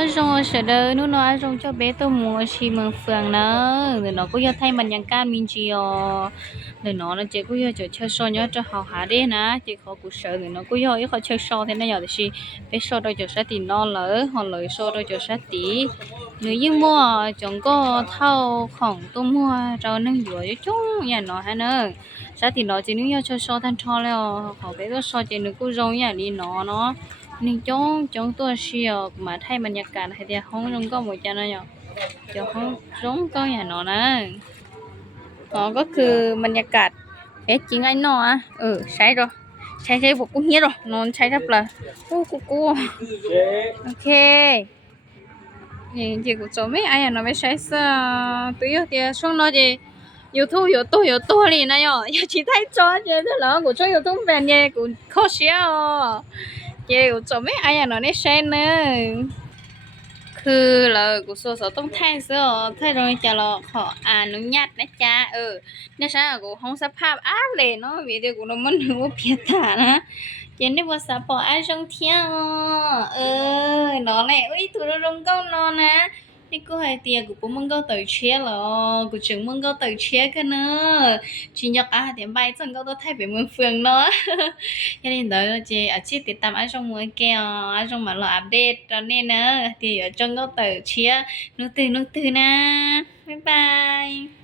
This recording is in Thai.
nó rong sợ đời nó nói rong cho bé tôi mua xì mường phượng nữa rồi nó cũng cho thay mình nhận can mình chiều rồi nó chỉ cũng cho chơi so nhớ cho họ hả đi nè chỉ khó cũng sợ rồi nó cũng cho ít khó chơi so thế này giờ thì bé so đôi cho sát thì nó lỡ họ lỡ so đôi cho sát tí nếu như mua chẳng có thao khổng tôi mua cho nên vừa chứ chúng nhà nó hay nữa sát thì nó chỉ nếu cho so thanh cho leo họ bé tôi so chỉ nó cũng rong nhà đi nó nên chúng tôi siêu mà thayบรรยากาศให้เดียวห้องรงก็หมดจะนะเนี่ยเดี๋ยวห้องรงก็อย่างนอนนะอ๋อก็คือบรรยากาศเอ๊ะจริงไอ้นออ่ะใช่หรอใช่บอกกูเหี้ยหรอนอนใช่ทับละกูโอเคนี่จีกูจะไม่ไอ้ยังนอนไม่ใช่ซะตัวเดียวช่วงนอนจี有多哩那哟，有其他抓的了，我做有东边的，我可笑。เดี๋ยวจะไม่ไอ้ยังนอนได้ใช่เนอะคือเรากูสวต้องไทยเสือไทยตรงนี้จะรอขออนุญาตนะจ๊ะเนี่ยใช่กูห้องสภาพเลยเนาะวิดีโอกูมันหัวเพียตานะเจนนี่ภาษาปอจงเที่ยวนอนเลยตัวเราลงก็นอนนะนี่กูให้เตียกูปุ๊มึงก็ตื่นเช้าหรอกูจึงมึงก็ตื่นเช้ากันเนอะจริงๆเดี๋ยวใบจังก็ต้องไทยเป็นเมืองเฟืองเนาะ cho nên đợi chị ở chịติดตามtrong mỗi cái trong mà lo update cho nên nữa thì ở trong có từ chia nước từ na bye bye